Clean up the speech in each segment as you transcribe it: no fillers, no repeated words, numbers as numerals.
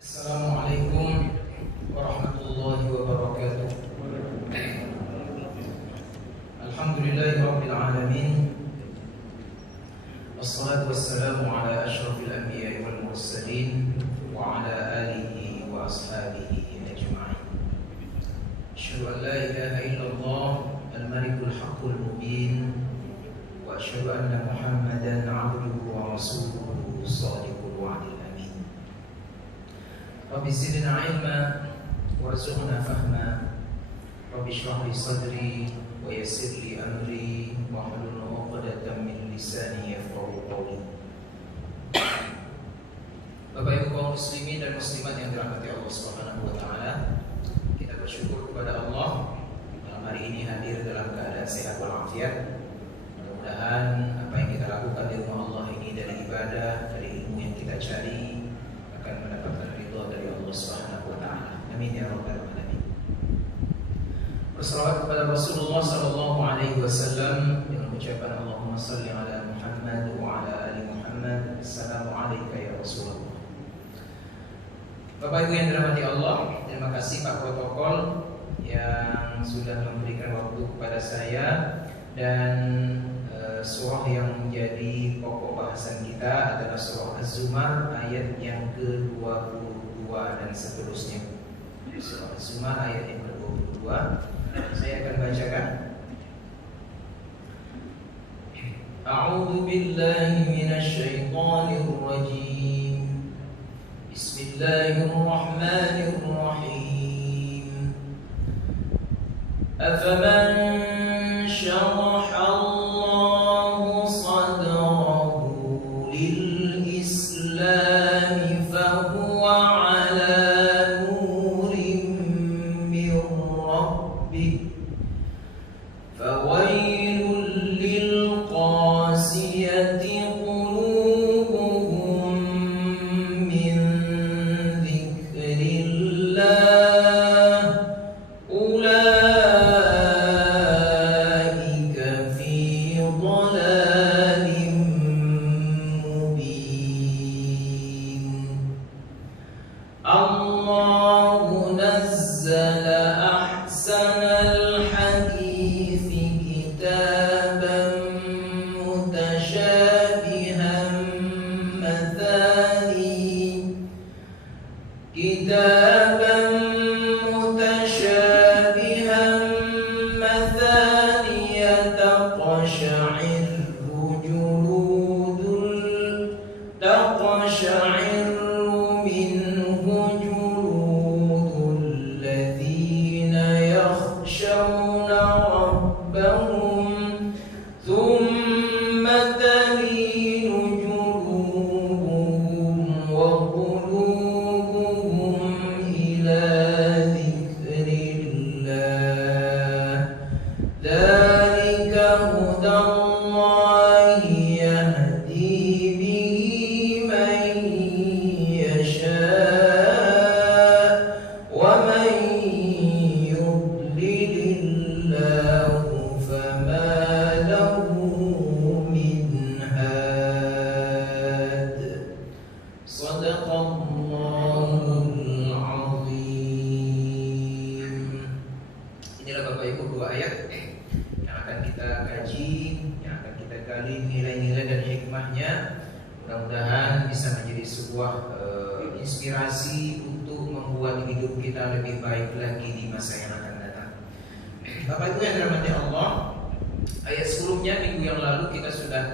Assalamualaikum warahmatullahi wabarakatuh. Alhamdulillahirabbil alamin. Wassalatu wassalamu ala asyrafil anbiya'i wal mursalin wa ala alihi wa ashabihi ajma'in. Asyhadu an la ilaha illallah al-malikul haqqul mubin wa asyhadu anna Muhammadan 'abduhu wa rasuluhu shadiqul wa'dil amin. Rabbi zidna ilma warzuqna fahma. Rabbi shrah li sadri wa yassir li amri wahlul 'uqdatam min lisani yafqahu qawli. Bapak Ibu kaum muslimin dan muslimat yang dirahmati Allah Subhanahu wa taala, kita bersyukur kepada Allah malam hari ini hadir dalam keadaan sehat walafiat. Mudah-mudahan apa yang kita lakukan di rumah Allah ini dari ibadah, dari ilmu yang kita cari akan mendapatkan ridha dari Allah Subhanahu wa taala. Amin ya rabbal alamin. Bersalawat kepada Rasulullah sallallahu alaihi wasallam dengan ucapan Allahumma shalli ala Muhammad wa ala ali Muhammad. Assalamu alayka ya Rasulullah. Bapak Ibu yang dirahmati Allah, terima kasih Pak Protokol yang sudah memberikan waktu kepada saya, dan surah yang menjadi pokok bahasan kita adalah surah Az-Zumar ayat yang ke-22 dan seterusnya. Surah Az-Zumar ayat yang ke-22 saya akan bacakan. A'udzu billahi minasy syaithanir rajim. Bismillahirrahmanirrahim. Afaman syaraha Allahu sadrahu lil Islam fahuwa ala nurin min rabbih fawailul lil qasiyati qulubuhum min dzikrillah ulaika fi dhalalim mubin. Allahu nazzala ahsanal hadithi kitaban mutasyabihan mathani taqsha'irru minhu juludul ladzina yakhshawna rabbahum thumma talinu juluduhum wa qulubuhum ila dzikrillah. Dzalika hudallahi yahdi bihi man yasha' wa man yudlilillahu fama lahu min had. Shadaqallahul azim. Inilah Bapak Ibu dua ayat yang akan kita kaji, yang akan kita gali nilai-nilai dan hikmahnya. Mudah-mudahan bisa menjadi sebuah inspirasi untuk membuat hidup kita lebih baik lagi di masa yang akan datang. Bapak Ibu yang dirahmati Allah, ayat sebelumnya minggu yang lalu kita sudah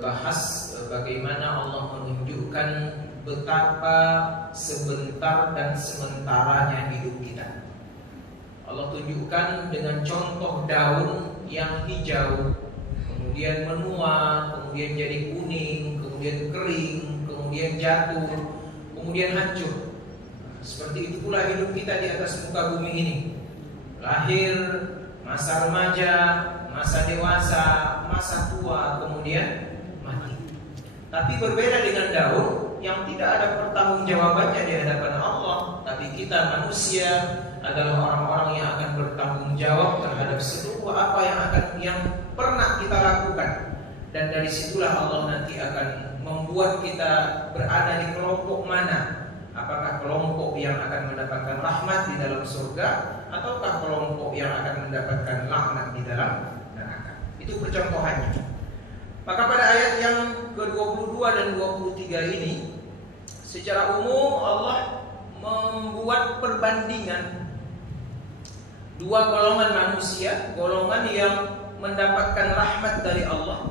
bahas bagaimana Allah menunjukkan betapa sebentar dan sementaranya hidup kita. Allah tunjukkan dengan contoh daun yang hijau, kemudian menua, kemudian jadi kuning, kemudian kering, kemudian jatuh, kemudian hancur. Seperti itu pula hidup kita di atas muka bumi ini. Lahir, masa remaja, masa dewasa, masa tua, kemudian mati. Tapi berbeda dengan daun yang tidak ada pertanggungjawabannya di hadapan Allah. Tapi kita manusia adalah orang-orang yang akan bertanggung jawab terhadap seluruh apa yang pernah kita lakukan. Dan dari situlah Allah nanti akan membuat kita berada di kelompok mana. Apakah mendapatkan rahmat di dalam surga, ataukah kelompok yang akan mendapatkan laknat di dalam neraka. Itu percontohannya. Maka pada ayat yang ke-22 dan 23 ini, secara umum Allah membuat perbandingan dua golongan manusia, golongan yang mendapatkan rahmat dari Allah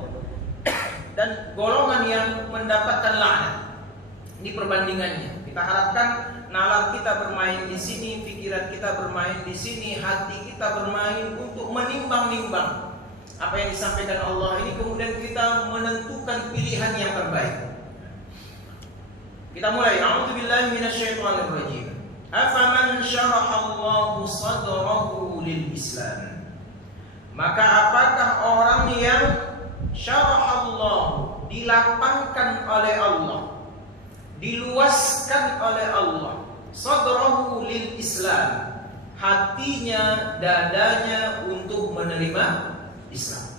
dan golongan yang mendapatkan laknat. Ini perbandingannya. Kita harapkan nalar kita bermain di sini, pikiran kita bermain di sini, hati kita bermain untuk menimbang-nimbang apa yang disampaikan Allah ini, kemudian kita menentukan pilihan yang terbaik. Kita mulai. A'udzubillahi minasyaitonirrajim. Afaman syarahallahu sadrahu lil Islam. Maka apakah orang yang syarahallahu, dilapangkan oleh Allah, diluaskan oleh Allah, sadrahu lil Islam, hatinya, dadanya untuk menerima Islam.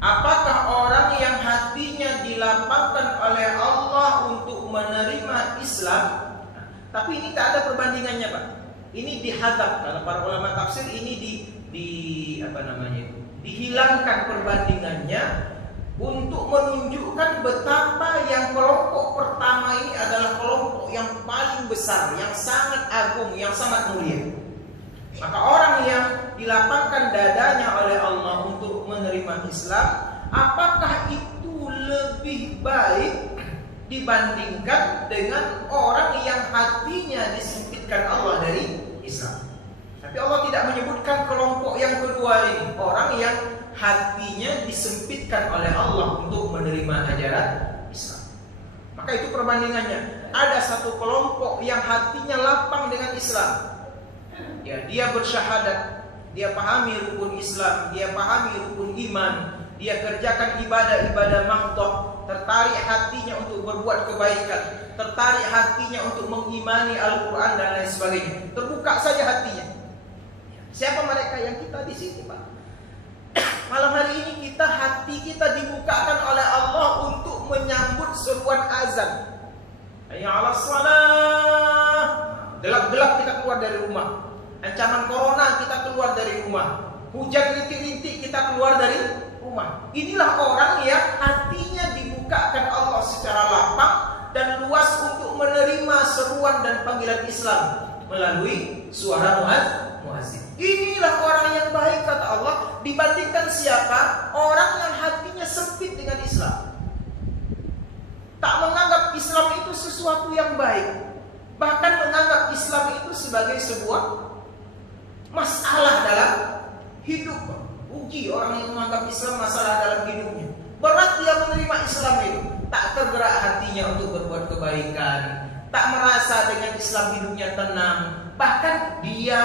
Apakah orang yang hatinya dilapangkan oleh Allah untuk menerima Islam? Tapi ini tak ada perbandingannya, Pak. Ini dihadap, karena para ulama tafsir ini dihilangkan perbandingannya untuk menunjukkan betapa yang kelompok pertama ini adalah kelompok yang paling besar, yang sangat agung, yang sangat mulia. Maka orang yang dilapangkan dadanya oleh Allah untuk menerima Islam, apakah itu lebih baik dibandingkan dengan orang yang hatinya disempitkan Allah dari Islam? Tapi Allah tidak menyebutkan kelompok yang kedua ini, orang yang hatinya disempitkan oleh Allah untuk menerima ajaran Islam. Maka itu perbandingannya. Ada satu kelompok yang hatinya lapang dengan Islam. Ya, dia bersyahadat, dia pahami rukun Islam, dia pahami rukun iman, dia kerjakan ibadah-ibadah mahdhah, tertarik hatinya untuk berbuat kebaikan, tertarik hatinya untuk mengimani Al-Quran dan lain sebagainya. Terbuka saja hatinya. Siapa mereka yang kita di sini, Pak? Malam hari ini hati kita dibukakan oleh Allah untuk menyambut seruan azan. Hayya 'alas shalah. Gelap-gelap kita keluar dari rumah. Ancaman corona kita keluar dari rumah. Hujan rintik-rintik kita keluar dari rumah. Inilah orang yang hatinya dibukakan Allah secara lapang dan luas untuk menerima seruan dan panggilan Islam melalui suara muazzin. Inilah orang yang baik, kata Allah, dibandingkan siapa? Orang yang hatinya sempit dengan Islam, tak menganggap Islam itu sesuatu yang baik, bahkan menganggap Islam itu sebagai sebuah masalah dalam hidup. Rugi orang yang menganggap Islam masalah dalam hidupnya. Berat dia menerima Islam itu. Tak tergerak hatinya untuk berbuat kebaikan, tak merasa dengan Islam hidupnya tenang, bahkan dia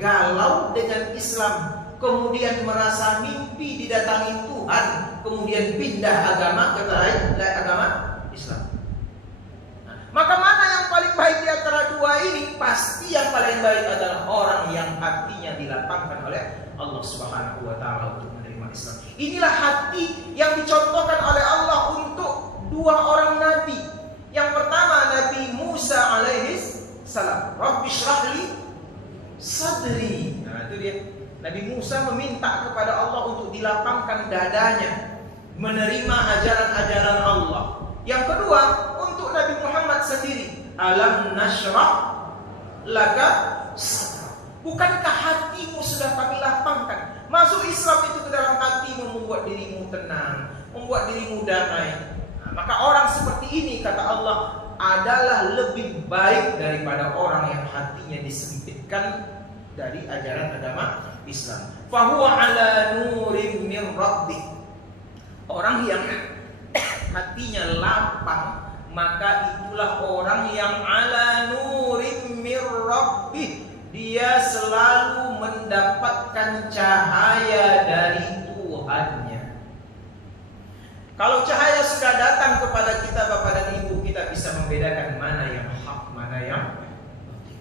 galau dengan Islam, kemudian merasa mimpi didatangi Tuhan, kemudian pindah agama ke agama Islam. Maka mana yang paling baik di antara dua ini? Pasti yang paling baik adalah orang yang hatinya dilapangkan oleh Allah Subhanahu wa taala untuk menerima Islam. Inilah hati yang dicontohkan oleh Allah untuk dua orang nabi. Yang pertama Nabi Musa alaihis salam. Rabbi shrahli sadri. Nah, itu dia. Nabi Musa meminta kepada Allah untuk dilapangkan dadanya, menerima ajaran-ajaran Allah. Yang kedua, untuk Nabi Muhammad sendiri, alam nashrah laka sadra. Bukankah hatimu sudah kami lapangkan? Masuk Islam itu ke dalam hatimu, membuat dirimu tenang, membuat dirimu damai. Nah, maka orang seperti ini, kata Allah, adalah lebih baik daripada orang yang hatinya disempitkan dari ajaran agama Islam. Fahuwa ala nurim min rabbih. Orang yang hatinya lapang, maka itulah orang yang ala nurim min rabbih. Dia selalu mendapatkan cahaya dari Tuhannya. Kalau cahaya sudah datang kepada kita, Bapak dan Ibu, kita bisa membedakan mana yang hak, mana yang batil.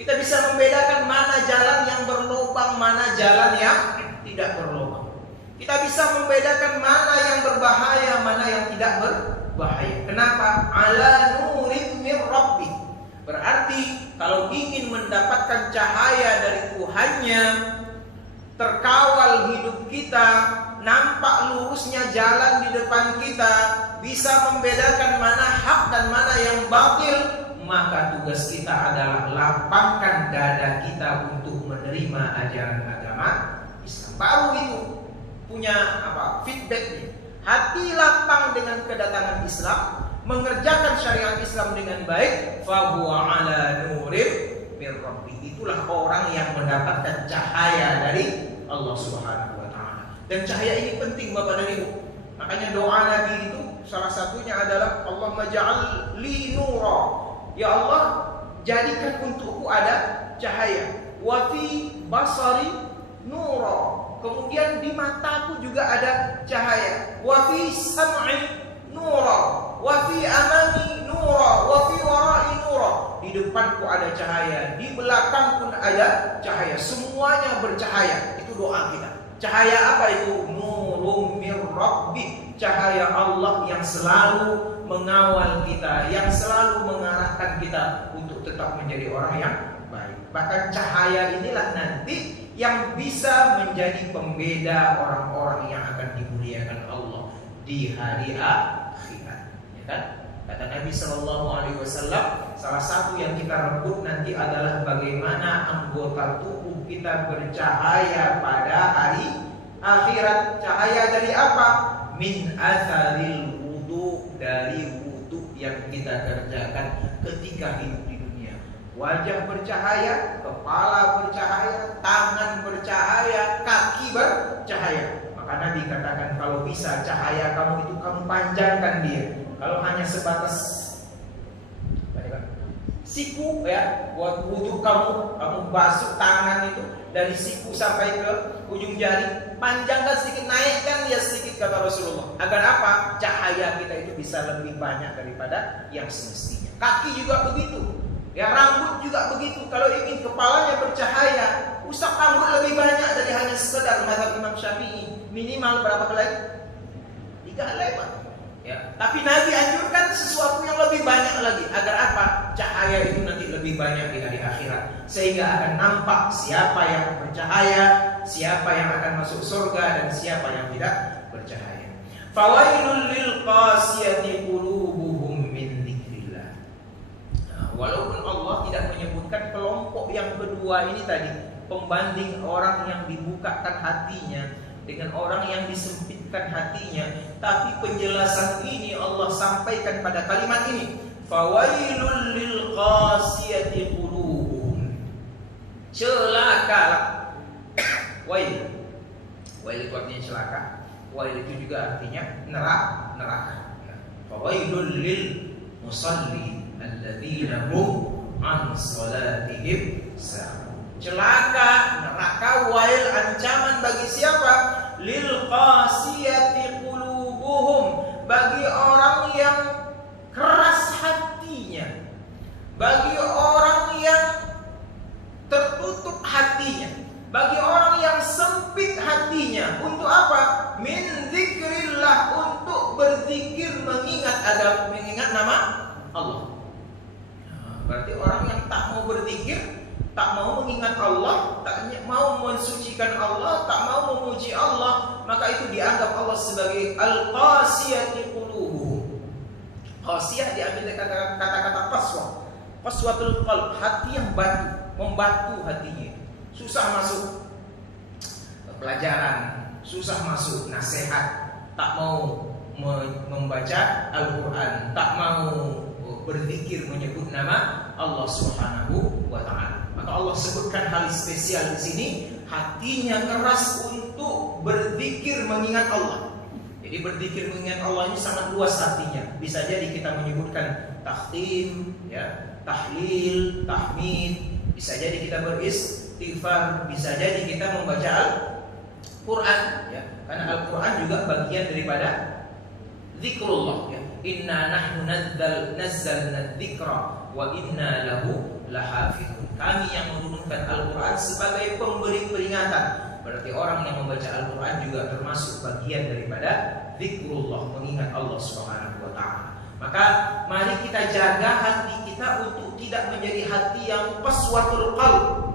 Kita bisa membedakan mana jalan yang berlubang, mana jalan yang tidak berlubang. Kita bisa membedakan mana yang berbahaya, mana yang tidak berbahaya. Kenapa? Ala nurim min rabbih. Berarti kalau ingin mendapatkan cahaya dari Tuhannya, terkawal hidup kita, nampak lurusnya jalan di depan kita, bisa membedakan mana hak dan mana yang batil, maka tugas kita adalah lapangkan dada kita untuk menerima ajaran agama Islam. Baru itu punya feedbacknya. Hati lapang dengan kedatangan Islam, mengerjakan syariat Islam dengan baik, fahuwa ala nurim min rabbih. Itulah orang yang mendapatkan cahaya dari Allah Subhanahu wa taala. Dan cahaya ini penting Bapak dan Ibu. Makanya doa Nabi itu salah satunya adalah Allahumma ja'al li nura. Ya Allah, jadikan untukku ada cahaya. Wa fi basari nura. Kemudian di mataku juga ada cahaya. Wa fi sam'i nura, wa fi amami nura, wa fi wara'i nura. Di depanku ada cahaya, di belakang pun ada cahaya. Semuanya bercahaya. Itu doa kita. Cahaya apa itu? Nurum mir rabbi. Cahaya Allah yang selalu mengawal kita, yang selalu mengarahkan kita untuk tetap menjadi orang yang baik. Bahkan cahaya inilah nanti yang bisa menjadi pembeda orang-orang yang akan dimuliakan Allah di hari akhirat, ya kan? Kata Nabi Shallallahu Alaihi Wasallam, salah satu yang kita rebut nanti adalah bagaimana anggota tubuh kita bercahaya pada hari akhirat. Cahaya dari apa? Min atharil wudu, dari wudu yang kita kerjakan ketika hidup di dunia. Wajah bercahaya, kepala bercahaya, tangan bercahaya, kaki bercahaya. Maka Nabi katakan kalau bisa cahaya kamu itu kamu panjangkan dia. Kalau hanya sebatas siku ya, buat wudhu kamu basuh tangan itu dari siku sampai ke ujung jari, panjangkan sedikit, naikkan dia sedikit kata Rasulullah. Agar apa? Cahaya kita itu bisa lebih banyak daripada yang semestinya. Kaki juga begitu. Ya, rambut juga begitu. Kalau ingin kepalanya bercahaya, usap rambut lebih banyak dari hanya sekedar mazhab Imam Syafi'i. Minimal berapa helai? 3 helai Pak. Ya. Tapi Nabi anjurkan sesuatu yang lebih banyak lagi. Agar apa? Cahaya itu nanti lebih banyak di hari akhirat. Sehingga akan nampak siapa yang bercahaya, siapa yang akan masuk surga, dan siapa yang tidak bercahaya. Fawailul lil qasiyati qulubuhum min dzikrillah. Walaupun Allah tidak menyebutkan kelompok yang kedua ini tadi, pembanding orang yang dibukakan hatinya dengan orang yang disempitkan hatinya, tapi penjelasan ini Allah sampaikan pada kalimat ini, fawailul lil qasiyati qulubuhum. Celaka. Wail itu artinya celaka. Wail itu juga artinya neraka. Fawailul lil musalli alladzina hum an salatihim sahun. Celaka, neraka, wail, ancaman bagi siapa? Lil qasiyati qulubuhum, bagi orang yang keras hatinya, bagi orang yang tertutup hatinya, bagi orang yang sempit hatinya. Untuk apa? Min dzikrillah, untuk berzikir, mengingat nama Allah. Berarti orang yang tak mau berzikir, tak mau mengingat Allah, tak mau mensucikan Allah, tak mau memuji Allah, maka itu dianggap Allah sebagai al-qasiyati qulubuhum. Qasiyah diambil dari kata-kata qaswah. Qaswatul qalb, hati yang membatu hatinya. Susah masuk pelajaran, susah masuk nasihat, tak mau membaca Al-Quran, tak mau berzikir menyebut nama Allah Subhanahu wa taala. Maka Allah sebutkan hal spesial di sini, hatinya keras untuk berzikir mengingat Allah. Jadi berzikir mengingat Allah ini sangat luas artinya. Bisa jadi kita menyebutkan takhtim, ya, tahlil, tahmid. Bisa jadi kita beristighfar. Bisa jadi kita membaca Al-Quran, ya. Karena Al-Quran juga bagian daripada zikrullah, ya. Inna nahnu nazzalna dzikra wa inna lahu lahafizun. Kami yang menurunkan Al-Quran sebagai pemberi peringatan. Berarti orang yang membaca Al-Quran juga termasuk bagian daripada zikrullah, mengingat Allah Subhanahu wa taala. Maka mari kita jaga hati kita kita untuk tidak menjadi hati yang qaswatul qalb,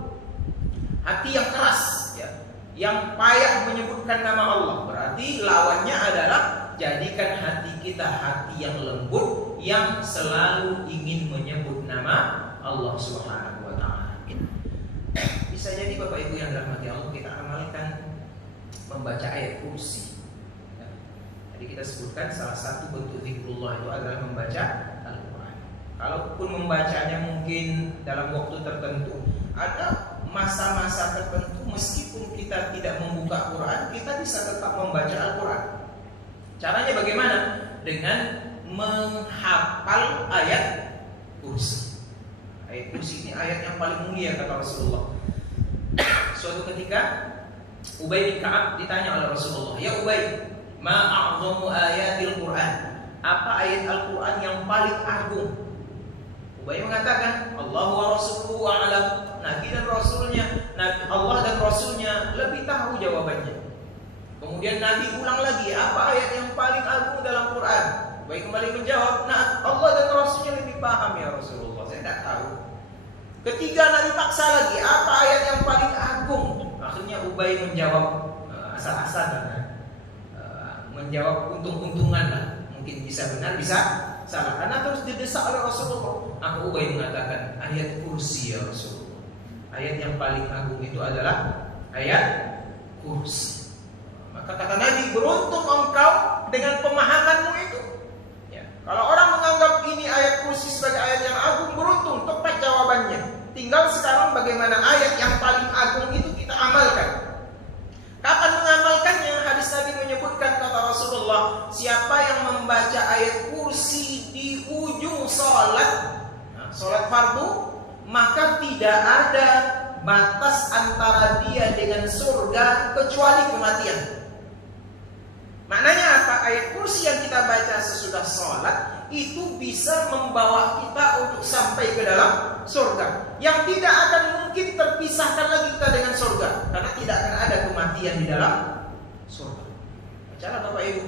hati yang keras, ya, yang payah menyebutkan nama Allah. Berarti lawannya adalah jadikan hati kita hati yang lembut, yang selalu ingin menyebut nama Allah Subhanahu wa Ta'ala. Bisa jadi Bapak Ibu yang dirahmati Allah, kita amalkan membaca ayat kursi. Jadi kita sebutkan salah satu bentuk zikrullah itu adalah membaca Al-Quran. Kalaupun membacanya mungkin dalam waktu tertentu, ada masa-masa tertentu meskipun kita tidak membuka Quran, kita bisa tetap membaca Al-Quran. Caranya bagaimana? Dengan menghafal ayat kursi. Ayat kursi ini ayat yang paling mulia kata Rasulullah. Suatu ketika Ubay bin Ka'ab ditanya oleh Rasulullah, "Ya Ubay, ma a'zamu ayatil Quran?" Apa ayat Al-Quran yang paling agung? Ubay mengatakan, "Allah wa rasuluhu a'lam." Nabi dan Rasulnya, Allah dan Rasulnya lebih tahu jawabannya. Kemudian Nabi ulang lagi, "Apa ayat yang paling agung dalam Quran?" Ubay kembali menjawab, "Nah, Allah dan Rasulnya lebih paham ya Rasulullah, saya tidak tahu." Ketiga Nabi paksa lagi, "Apa ayat yang paling agung?" Akhirnya Ubay menjawab asal-asalan, menjawab untung-untungan lah. Mungkin bisa benar, bisa salah. Karena terus didesak oleh Rasulullah. Maka Ubay mengatakan, "Ayat kursi ya Rasulullah. Ayat yang paling agung itu adalah ayat kursi." Maka kata Nabi, "Beruntung engkau dengan pemahamanmu itu." Ya. Kalau orang menganggap ini ayat kursi sebagai ayat yang agung, beruntung, tepat jawabannya. Tinggal sekarang bagaimana ayat yang paling agung itu kita amalkan. Kapan mengamalkannya? Hadis Nabi menyebutkan, kata Rasulullah, siapa yang membaca ayat kursi di ujung sholat, sholat fardu, maka tidak ada batas antara dia dengan surga kecuali kematian. Maknanya apa? Ayat kursi yang kita baca sesudah sholat itu bisa membawa kita untuk sampai ke dalam surga, yang tidak akan mungkin terpisahkan lagi kita dengan surga, karena tidak akan ada kematian di dalam surga. Bacalah Bapak Ibu.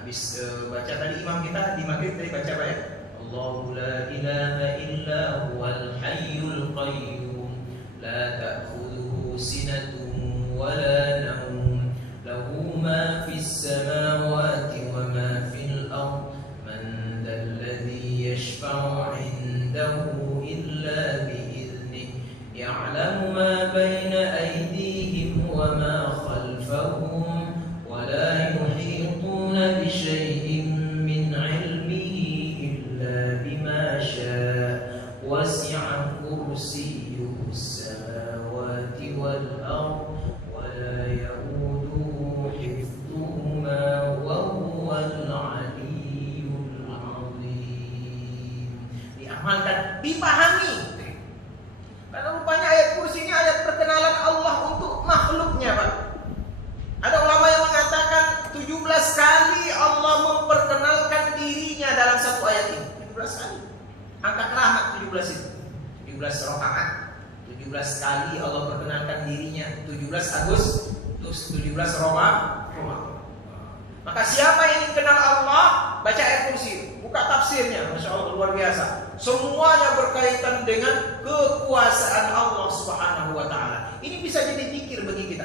Habis baca tadi imam kita di maghrib tadi baca apa ya? Allahu la ilaha illa huwal hayyul qayyum la ta'khudhuhu sinatun wa la nawm lahu ma fis samawati wa ma fil ardh man dzalladzi yashfa'u 'indahu illa bi'idhnihi ya'lamu ma baina aydihim wa ma khalfahum wa la yuhituna bi shay'in min 'ilmihi illa bima syaa wasi'a kursiyyuhu as-samawati wal ardh wa la ya'uduhu hifdhuhuma wa huwal 'aliyyul 'azim. Diamalkan, dipahami. Karena rupanya ayat kursi ini ayat perkenalan Allah untuk makhluknya, Pak. Ada ulama yang mengatakan 17 kali Allah memperkenalkan dirinya dalam satu ayat ini. 17 kali. Angka keramat 17 itu. 17 rakaat. 17 kali Allah perkenalkan dirinya. 17 Agustus, 17 Ramadan. Maka siapa yang ingin kenal Allah, baca ayat kursi. Buka tafsirnya, Masya Allah, luar biasa. Semuanya berkaitan dengan kekuasaan Allah Subhanahu wa Ta'ala. Ini bisa jadi zikir bagi kita,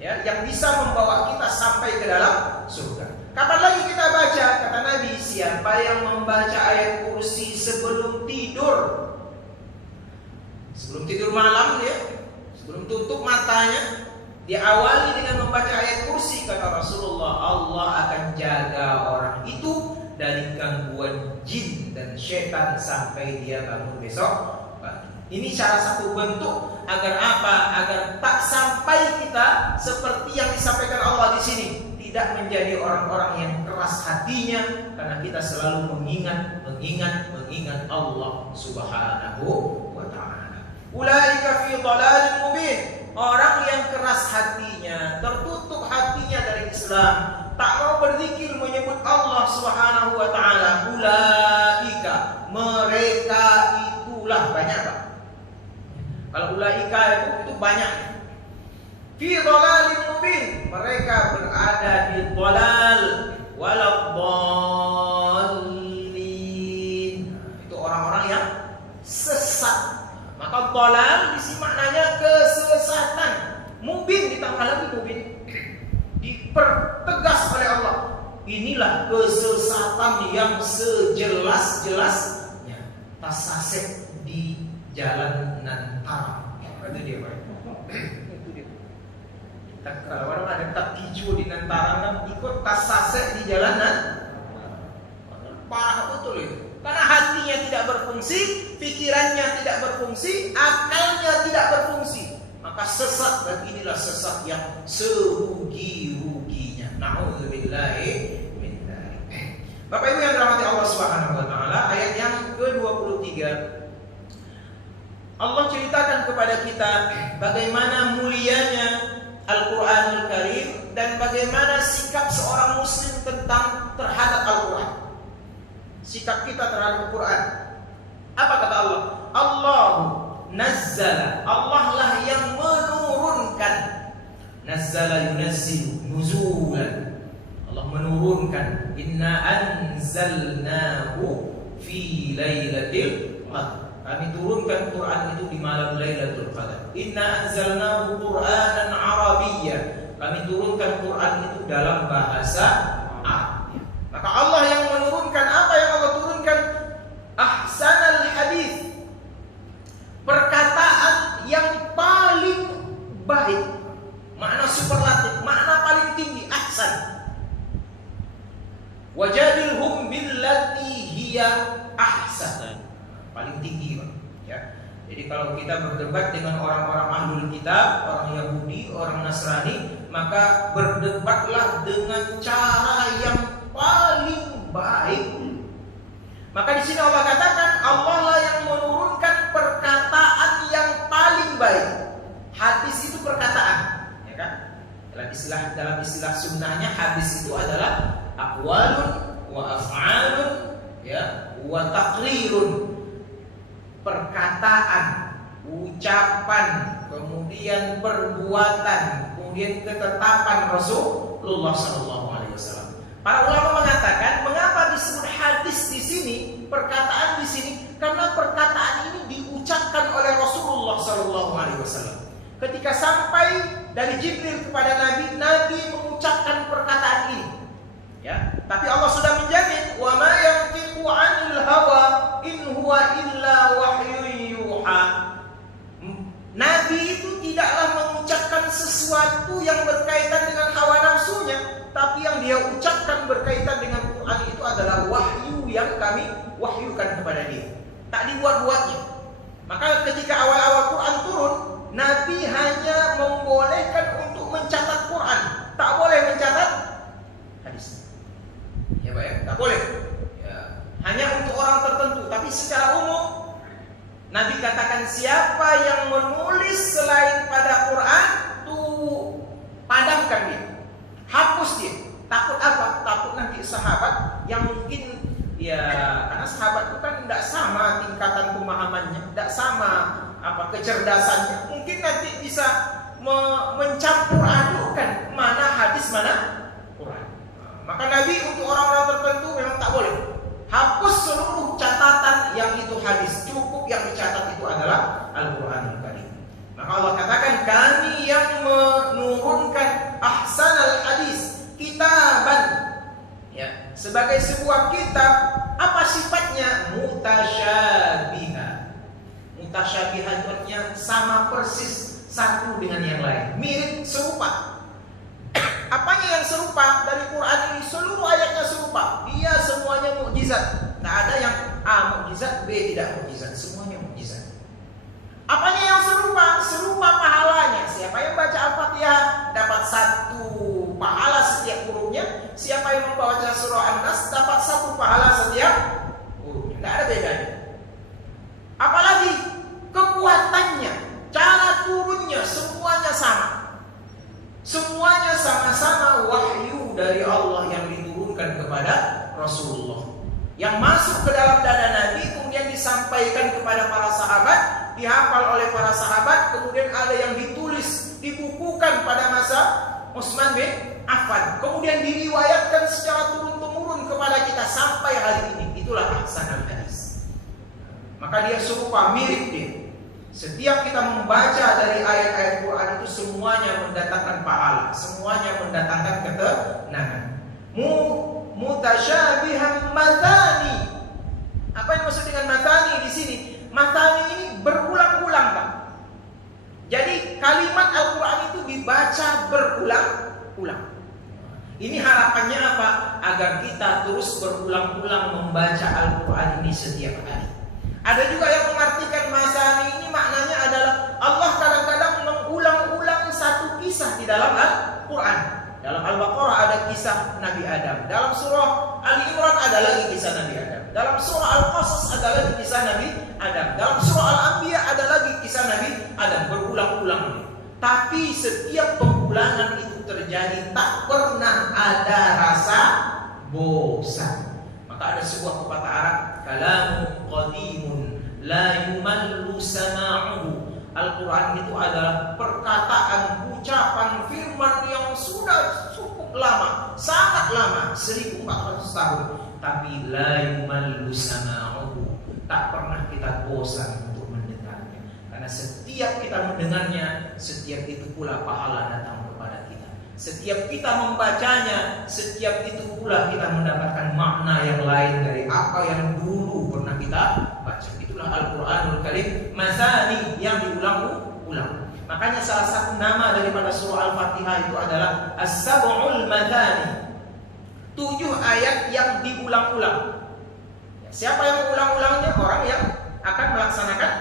ya, yang bisa membawa kita sampai ke dalam surga. Kapan lagi kita baca? Kata Nabi, siapa yang membaca ayat kursi sebelum tidur, sebelum tidur malam, ya, sebelum tutup matanya, diawali dengan membaca ayat kursi, kata Rasulullah, Allah akan jaga orang itu dari gangguan jin dan syaitan sampai dia bangun besok pagi. Ini salah satu bentuk agar apa? Agar tak sampai kita seperti yang disampaikan Allah di sini, tidak menjadi orang-orang yang keras hatinya, karena kita selalu mengingat Allah Subhanahu wa Ta'ala. Ulaika fi dhalalin mubin. Orang yang keras hatinya, tertutup hatinya dari Islam, tak mau berzikir menyebut Allah Subhanahu wa Ta'ala, ulaika, mereka itulah, banyak Pak. Kalau ulaika itu banyak. Fi dhalalin mubin, mereka berada di dhalal waladhdallin. Itu orang-orang yang sesat. Maka dhalal di sini maknanya kesesatan. Mubin ditambah lagi mubin. Dipertegas oleh Allah. Inilah kesesatan yang sejelas-jelasnya. Tasasek di jalan nantara. Itu dia, Pak. Itu dia. Kalau orang ada tak hijau di nantara, ikut tasasek di jalanan. Parah betul itu. Karena hatinya tidak berfungsi, pikirannya tidak berfungsi, akalnya tidak berfungsi. Maka sesat, dan inilah sesat yang serugi-ruginya. Na'udzubillahi min dzalik. Bapak Ibu yang dirahmati Allah Subhanahu wa taala, ayat yang ke-23 Allah ceritakan kepada kita bagaimana mulianya Al-Qur'anul Karim dan bagaimana sikap seorang muslim terhadap Al-Qur'an. Sikap kita terhadap Al-Quran. Apa kata Allah? Allahu nazzala. Allah lah yang menurunkan. Nazzala yunazzilu nuzulan. Allah menurunkan. Inna anzalnahu fi lailatul qadar. Kami turunkan Quran itu di malam Lailatul Qadar. Inna anzalnahu Qur'anan Arabiyyan. Kami turunkan Quran itu dalam bahasa Arab. Maka Allah yang menurunkan, apa yang Allah turunkan? Ahsanal hadis. Perkataan yang paling baik. Makna superlatif, makna paling tinggi, ahsan. Wajadilhum billati hiya ahsan. Paling tinggi, Pak. Ya. Jadi kalau kita berdebat dengan orang-orang ahlul kitab, orang Yahudi, orang Nasrani, maka berdebatlah dengan cara yang paling baik. Maka di sini Allah katakan Allah lah yang menurunkan perkataan yang paling baik. Hadis itu perkataan, ya kan? Dalam istilah sunnahnya hadis itu adalah aqwalun wa af'alun, ya, wa taqrirun. Perkataan, ucapan, kemudian perbuatan, kemudian ketetapan Rasulullah SAW. Para ulama mengatakan, mengapa disebut hadis di sini, perkataan di sini? Karena perkataan ini diucapkan oleh Rasulullah SAW. Ketika sampai dari Jibril kepada Nabi, Nabi mengucapkan perkataan ini. Ya, tapi Allah sudah menjamin, wa ma yantiqu 'anil hawa in huwa illa wahyun yuha. Nabi itu tidaklah mengucapkan sesuatu yang berkaitan dengan hawa nafsunya, tapi yang dia ucapkan berkaitan dengan Quran itu adalah wahyu yang kami wahyukan kepada dia. Tak dibuat-buatnya. Maka ketika awal-awal Quran turun, Nabi hanya membolehkan untuk mencatat Quran, tak boleh mencatat hadis. Ya Pak ya, tak boleh. Ya, hanya untuk orang tertentu. Tapi secara umum Nabi katakan siapa yang menulis selain pada Quran, tuh padamkan dia, hapus dia. Takut apa? Takut nanti sahabat yang mungkin ya, karena sahabat itu kan tidak sama tingkatan pemahamannya, tidak sama kecerdasannya. Mungkin nanti bisa mencampur adukkan mana hadis mana Quran. Maka Nabi untuk orang-orang tertentu memang tak boleh. Hapus seluruh catatan yang itu hadis. Cukup yang dicatat itu adalah Al-Quranul Karim. Maka Allah katakan kami yang menurunkan ahsanal hadis, kitaban, ya, sebagai sebuah kitab. Apa sifatnya? Mutasyabiha. Mutasyabiha itu artinya sama persis satu dengan yang lain, mirip, serupa. Apanya yang serupa dari Quran ini? Seluruh ayatnya serupa. Dia semuanya mukjizat. Tidak ada yang A mukjizat, B tidak mukjizat. Semuanya mukjizat. Apanya yang serupa? Serupa pahalanya. Siapa yang baca Al-Fatihah dapat 1 pahala setiap hurufnya. Siapa yang membaca surah An-Nas dapat 1 pahala setiap hurufnya. Tidak ada bedanya. Apalagi kekuatannya, cara turunnya, semuanya sama. Semuanya sama-sama wahyu dari Allah yang diturunkan kepada Rasulullah, yang masuk ke dalam dada Nabi, kemudian disampaikan kepada para sahabat, dihafal oleh para sahabat, kemudian ada yang ditulis, dibukukan pada masa Utsman bin Affan, kemudian diriwayatkan secara turun-temurun kepada kita sampai hari ini. Itulah ahsanul hadis. Maka dia serupa, mirip dia. Setiap kita membaca dari ayat-ayat Quran itu semuanya mendatangkan pahala, semuanya mendatangkan ketenangan. Mutasyabihan matani. Apa yang maksud dengan matani di sini? Matani ini berulang-ulang, Pak. Jadi kalimat Al-Quran itu dibaca berulang-ulang. Ini harapannya apa? Agar kita terus berulang-ulang membaca Al-Quran ini setiap hari. Ada juga yang mengartikan masani ini maknanya adalah Allah kadang-kadang mengulang-ulang satu kisah di dalam Al-Quran. Dalam Al-Baqarah ada kisah Nabi Adam. Dalam surah Ali Imran ada lagi kisah Nabi Adam. Dalam surah Al-Qasas ada lagi kisah Nabi Adam. Dalam surah Al-Anbiya ada lagi kisah Nabi Adam. Berulang-ulang. Tapi setiap pengulangan itu terjadi tak pernah ada rasa bosan. Maka ada sebuah pepatah Arab, kalamun qadimun la yumallu sama'uhu. Al-Quran itu adalah perkataan, ucapan, firman yang sudah cukup lama, sangat lama, 1400 tahun. Tapi la yumallu sama'uhu, tak pernah kita bosan untuk mendengarnya. Karena setiap kita mendengarnya, setiap itu pula pahala datang kepada kita. Setiap kita membacanya, setiap itu pula kita mendapatkan makna yang lain dari apa yang dulu pernah kita baca. Itulah Al-Quranul Karim, masani, yang diulang-ulang. Makanya salah satu nama daripada surah Al-Fatihah itu adalah As-Sab'ul Mathani, 7 ayat yang diulang-ulang. Siapa yang mengulang-ulangnya? Orang yang akan melaksanakan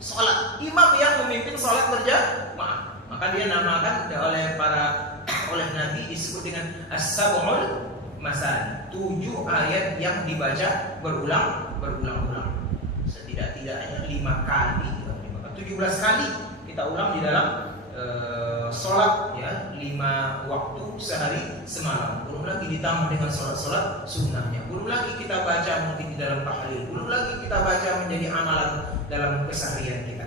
sholat, imam yang memimpin sholat berjamaah. Maka dia namakan oleh Nabi disebut dengan As-Sab'ul Masani, 7 ayat yang dibaca berulang-ulang. Setidak-tidaknya 5 kali, 17 kali kita ulang di dalam sholat, ya, 5 waktu sehari semalam. Belum lagi ditambah dengan sholat-sholat sunnahnya. Belum lagi kita baca mungkin di dalam tahlil. Belum lagi kita baca menjadi amalan dalam keseharian kita.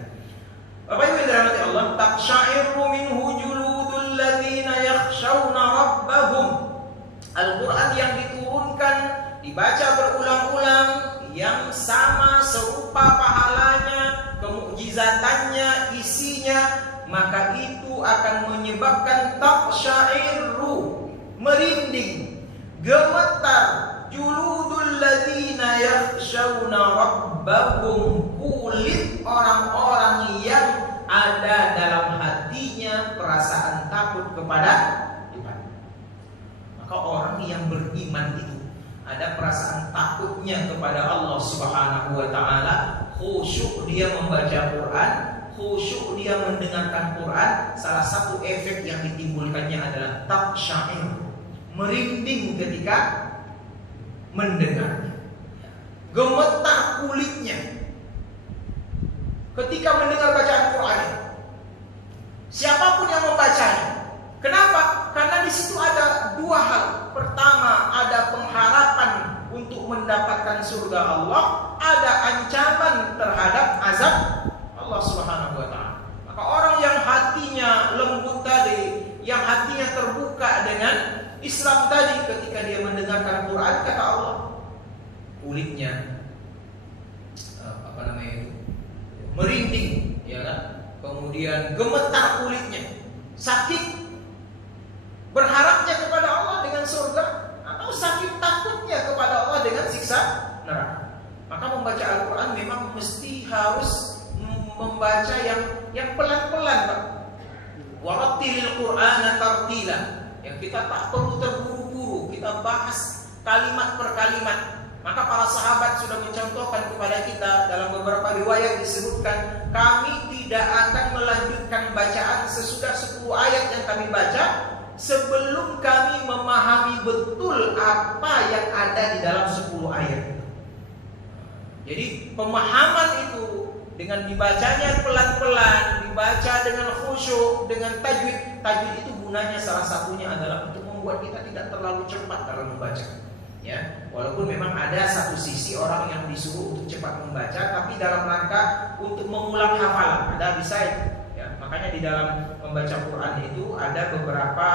Bapak Ibu yang dirahmati Allah, taqsha'iru minhu juludul ladzina yakhshawna rabbahum. Al-Quran yang diturunkan, dibaca berulang-ulang, yang sama serupa pahalanya, kemukjizatannya, isinya, maka itu akan menyebabkan taqsha'iru, merinding, gemetar, juludul ladzina yakhshawna rabbahum, kulit orang-orang yang ada dalam hatinya perasaan takut kepada Tuhan. Maka orang yang beriman itu ada perasaan takutnya kepada Allah Subhanahu wa taala, khusyuk dia membaca Quran, khusyuk dia mendengarkan Quran. Salah satu efek yang ditimbulkannya adalah taqsya'ir, merinding ketika mendengarnya, gemetar kulitnya ketika mendengar bacaan Quran. Siapapun yang membacanya. Kenapa? Karena di situ ada 2 hal. Pertama, ada pengharapan untuk mendapatkan surga Allah, ada ancaman terhadap azab Allah Subhanahu wa taala. Maka orang yang hatinya lembut tadi, yang hatinya terbuka dengan Islam tadi, ketika dia mendengarkan Quran, kata Allah, kulitnya merinding, ya kan? Kemudian gemetar kulitnya, saking berharapnya kepada Allah dengan surga, atau saking takutnya kepada Allah dengan siksa neraka. Maka membaca Al-Quran memang mesti harus membaca yang pelan-pelan, Pak. Warattilil Qur'ana tartila. Yang kita tak perlu terburu-buru, kita bahas kalimat per kalimat. Maka para sahabat sudah mencontohkan kepada kita, dalam beberapa riwayat disebutkan, kami tidak akan melanjutkan bacaan sesudah 10 ayat yang kami baca sebelum kami memahami betul apa yang ada di dalam 10 ayat. Jadi pemahaman itu dengan dibacanya pelan-pelan, dibaca dengan khusyuk, dengan tajwid. Tajwid itu gunanya salah satunya adalah untuk membuat kita tidak terlalu cepat dalam membaca. Ya, walaupun memang ada satu sisi orang yang disuruh untuk cepat membaca, tapi dalam rangka untuk mengulang hafalan. Ada bisa, ya. Makanya di dalam membaca Quran itu ada beberapa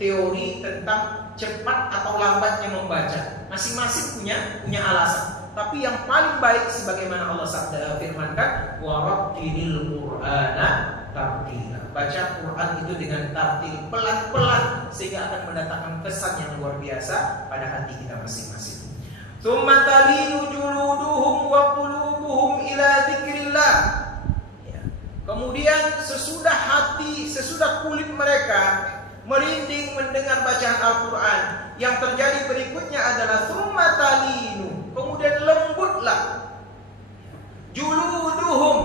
teori tentang cepat atau lambatnya membaca. Masing-masing punya alasan. tapi yang paling baik sebagaimana Allah firmankan, warattilil Qur'ana tartila. Baca Quran itu dengan tartil, pelan-pelan, sehingga akan mendatangkan kesan yang luar biasa pada hati kita masing-masing. Tsumma talinu juluduhum wa qulubuhum ila dzikrillah. Kemudian sesudah kulit mereka merinding mendengar bacaan Al-Quran, yang terjadi berikutnya adalah tsumma talinu, kemudian lembutlah juluduhum,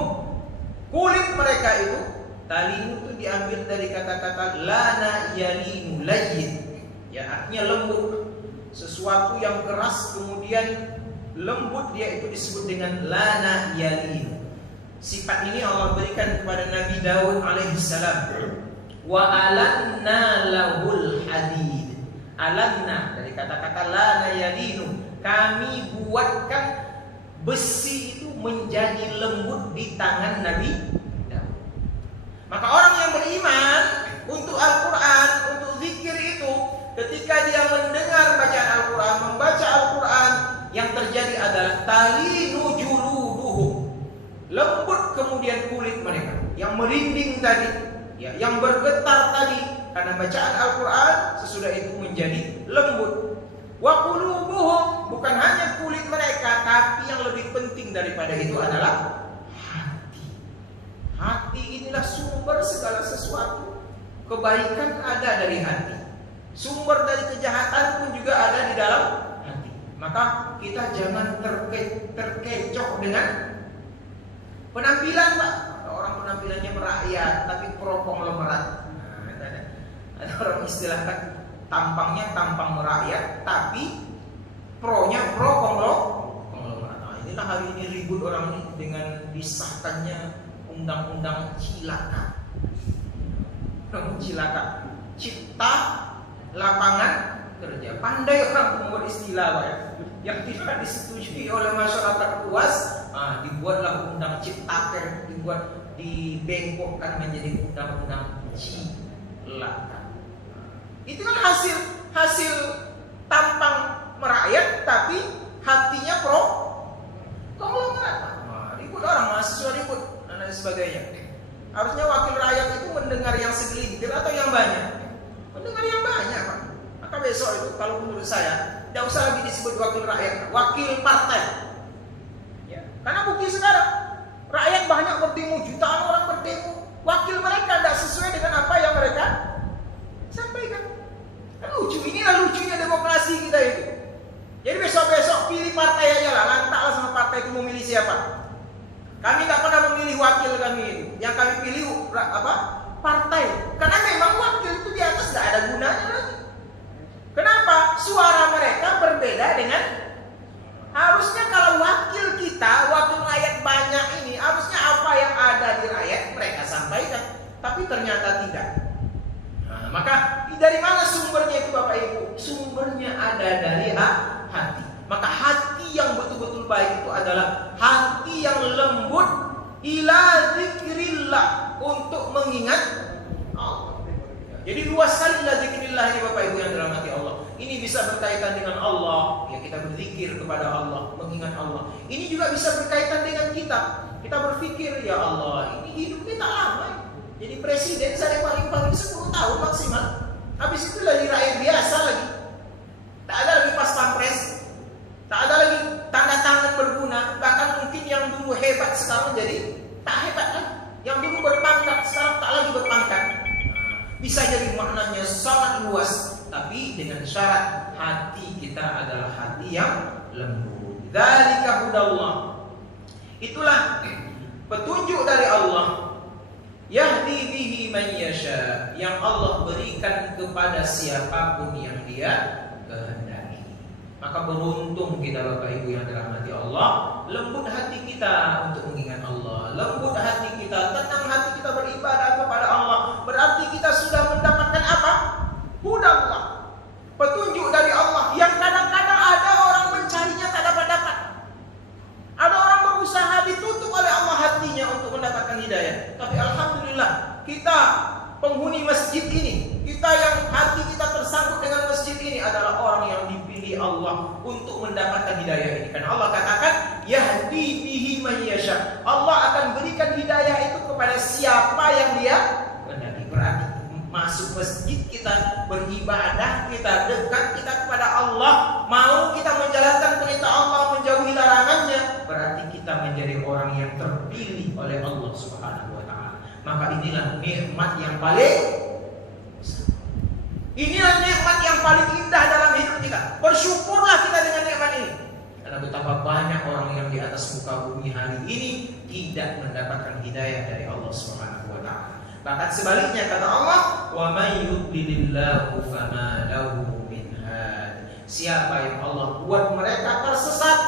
kulit mereka itu. Talinu itu diambil dari kata-kata lana yalinu, layyin, ya artinya lembut. Sesuatu yang keras kemudian lembut, dia itu disebut dengan lana yalinu. Sifat ini Allah berikan kepada Nabi Daud alaihissalam. Wa alanna lahul hadid. Alanna dari kata-kata lana yalinu, kami buatkan besi itu menjadi lembut di tangan Nabi Daud. Maka orang yang beriman untuk Al-Quran, untuk zikir itu, ketika dia mendengar bacaan Al-Quran, membaca Al-Quran, yang terjadi adalah talinu juluduhum, lembut kemudian kulit mereka, yang merinding tadi, ya, yang bergetar tadi karena bacaan Al-Quran, sesudah itu menjadi lembut. Wa qulubuhum, bukan hanya kulit mereka, tapi yang lebih penting daripada itu adalah hati. Hati inilah sumber segala sesuatu. Kebaikan ada dari hati, sumber dari kejahatan pun juga ada di dalam hati. Maka kita jangan terkecoh dengan penampilan, Pak. Orang penampilannya merakyat tapi pro konglomerat. Ada orang istilahkan tampangnya tampang merakyat tapi pro-nya pro konglomerat. Nah, inilah hari ini ribut orang ini dengan disahkannya undang-undang cilaka. Cilaka, cipta lapangan kerja. Pandai orang membuat istilah, Pak, ya. Yang tidak disetujui oleh masyarakat luas, dibuatlah undang ciptaker, dibengkokkan menjadi undang-undang cilaka. Itu kan hasil tampang merakyat tapi hatinya pro konglomerat. Ribut orang, mahasiswa ribut dan lain sebagainya. Harusnya wakil rakyat itu mendengar yang segelintir atau yang banyak? Mendengar yang banyak, Pak. Maka besok itu kalau menurut saya tidak usah lagi disebut wakil rakyat, wakil partai. Ya. Karena bukti sekarang rakyat banyak berdemo, jutaan orang berdemo, wakil mereka tidak sesuai dengan apa yang mereka sampaikan. Kan lucu, inilah lucunya demokrasi kita itu. Jadi besok-besok pilih partai aja lah, lantaklah sama partai itu mau milih siapa. Kami tidak pernah memilih wakil kami itu. Yang kami pilih partai. Karena memang wakil itu di atas tidak ada gunanya lagi. Kenapa? Suara mereka berbeda dengan, harusnya kalau wakil kita, wakil rakyat banyak ini, harusnya apa yang ada di rakyat mereka sampaikan. Tapi ternyata tidak. Nah, maka dari mana sumbernya itu Bapak Ibu? Sumbernya ada dari hati. Maka hati yang betul-betul baik itu adalah hati yang lembut ila zikrillah, untuk mengingat Allah. Jadi luas sekali ila zikrillah ini Bapak Ibu yang dirahmati Allah. Ini bisa berkaitan dengan Allah, ya kita berzikir kepada Allah, mengingat Allah. Ini juga bisa berkaitan dengan kita. Kita berpikir, ya Allah, ini hidup kita lama. Jadi presiden saya paling 10 tahun maksimal. Habis itu lagi rakyat biasa lagi. Tak ada lagi pas pampres. Tak ada lagi tanda tangan berguna. Bahkan mungkin yang dulu hebat sekarang jadi tak hebat kan. Yang dulu berpangkat sekarang tak lagi berpangkat. Bisa jadi maknanya sangat luas, tapi dengan syarat hati kita adalah hati yang lembut. Dzalika hudallah. Itulah petunjuk dari Allah. Yahdi bihi man yasha, yang Allah berikan kepada siapapun yang Dia kehendaki. Maka beruntung kita Bapak Ibu yang dirahmati Allah, lembut hati kita untuk mengingat Allah, lembut hati kita, tenang hati kita beribadah kepada Allah. Berarti kita sudah mendapatkan apa? Hudallah, petunjuk dari Allah, yang kadang-kadang ada orang mencarinya tak dapat-dapat. Ada orang berusaha ditutup oleh Allah hatinya untuk mendapatkan hidayah. Tapi alhamdulillah, kita penghuni masjid ini, kita yang hati kita tersangkut dengan masjid ini adalah orang yang dipilih Allah untuk untuk mendapatkan hidayah ini. Karena Allah katakan, yahdi bihi man yasha. Allah akan berikan hidayah itu kepada siapa yang Dia kehendaki. Berarti masuk masjid kita, beribadah kita, dekat kita kepada Allah, mau kita menjalankan perintah Allah, menjauhi larangannya, berarti kita menjadi orang yang terpilih oleh Allah Subhanahu wa taala. Maka inilah nikmat yang paling indah dalam hidup kita. Bersyukurlah kita dengan nikmat ini. Karena betapa banyak orang yang di atas muka bumi hari ini tidak mendapatkan hidayah dari Allah Subhanahu wa taala. Bahkan sebaliknya kata Allah, wa may yudlilillahu fama lahu min had. Siapa yang Allah buat mereka tersesat,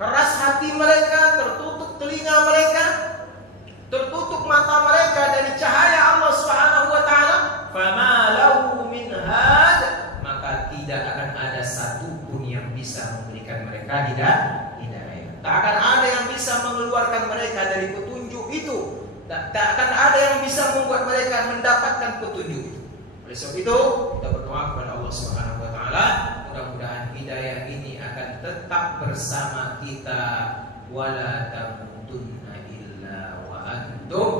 keras hati mereka, tertutup telinga mereka, tertutup mata mereka dari cahaya Allah Subhanahu wa taala, fama lahu min had, maka tidak akan ada satupun yang bisa memberikan mereka hidayah. Tak akan ada yang bisa mengeluarkan mereka dari petunjuk itu. Tak akan ada yang bisa membuat mereka mendapatkan petunjuk. Oleh sebab itu, kita berdoa kepada Allah Subhanahu wa taala, mudah-mudahan hidayah ini akan tetap bersama kita, wala tamutunna illa wa antum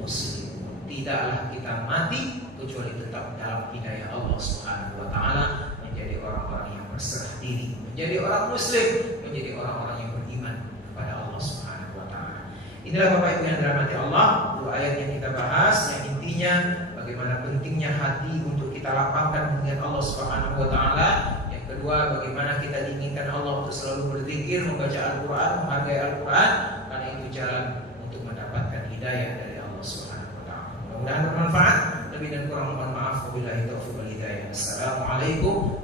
muslimun. Tidaklah kita mati kecuali tetap dalam hidayah Allah Subhanahu wa taala, menjadi orang-orang yang berserah diri, menjadi orang muslim, menjadi orang-orang yang beriman kepada Allah Subhanahu wa taala. Inilah Bapak Ibu yang dirahmati Allah, dua ayat yang kita bahas yang intinya bagaimana pentingnya hati untuk kita lapangkan dengan Allah Subhanahu wa taala. Yang kedua, bagaimana kita diinginkan Allah untuk selalu berzikir, membaca Al-Qur'an, menghargai Al-Qur'an, karena itu jalan untuk mendapatkan hidayah dari Allah Subhanahu wa taala. Mudah-mudahan bermanfaat. Lebih dan kurang mohon maaf. Wabillahi taufiq wal hidayah. Assalamualaikum